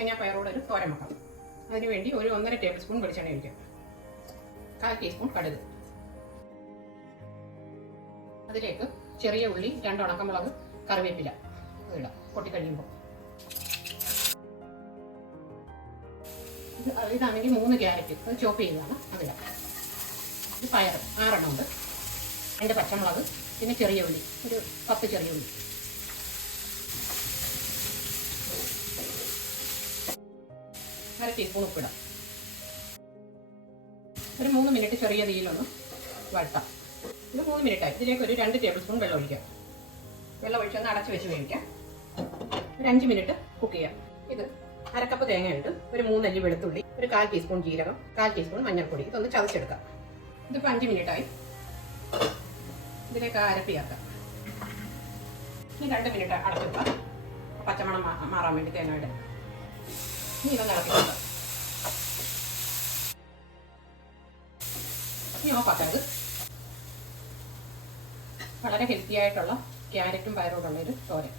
പച്ചങ്ങ പയറോട് ഒരു തോരൻ വെക്കാം. അതിനുവേണ്ടി ഒരു 1.5 ടേബിൾ സ്പൂൺ വെളിച്ചെണ്ണ ഒഴിക്കാം. 1/4 ടീസ്പൂൺ കടുക്. അതിലേക്ക് ചെറിയ ഉള്ളി, 2 ഉണക്കമുളക്, കറിവേപ്പില അതിടാം പൊട്ടിക്കഴിയുമ്പോൾ. ഇതാണെങ്കിൽ 3 ക്യാരറ്റ് അത് ചോപ്പ് ചെയ്തതാണ് അതിടാം. ഇത് പയർ 6 എണ്ണം ഉണ്ട്. 2 പച്ചമുളക്, പിന്നെ ചെറിയ ഉള്ളി ഒരു 10 ചെറിയ ഉള്ളി. അര ടീസ്പൂൺ ഉപ്പിടാം. ഒരു 3 മിനിറ്റ് ചെറിയ തീയിലൊന്ന് വഴട്ടാം. ഇത് 3 മിനിറ്റായി. ഇതിലേക്ക് ഒരു 2 ടേബിൾ സ്പൂൺ വെള്ളം ഒഴിക്കാം. വെള്ളം ഒഴിച്ചൊന്ന് അടച്ച് വെച്ച് വേവിക്കാം. ഒരു 5 മിനിറ്റ് കുക്ക് ചെയ്യാം. ഇത് അരക്കപ്പ് തേങ്ങയുണ്ട്, ഒരു 3 അല്ലി വെളുത്തുള്ളി, ഒരു 1/4 ടീസ്പൂൺ ജീരകം, 1/4 ടീസ്പൂൺ മഞ്ഞൾപ്പൊടി. ഇതൊന്ന് ചതച്ചെടുക്കാം. ഇതിപ്പോൾ 5 മിനിറ്റായി. ഇതിലേക്ക് അരപ്പ് ചേർക്കാം. ഇനി 2 മിനിറ്റ് അടച്ചെടുക്കാം, പച്ചമണം മാറാൻ വേണ്ടി തേങ്ങയുടെ. ഇനി ഇതൊന്ന് ഇളക്കി കൊടുക്കാം. ഇനി ഓഫാക്കരുത്. വളരെ ഹെൽത്തി ആയിട്ടുള്ള ക്യാരറ്റും പയറോടുള്ളൊരു തോരൻ.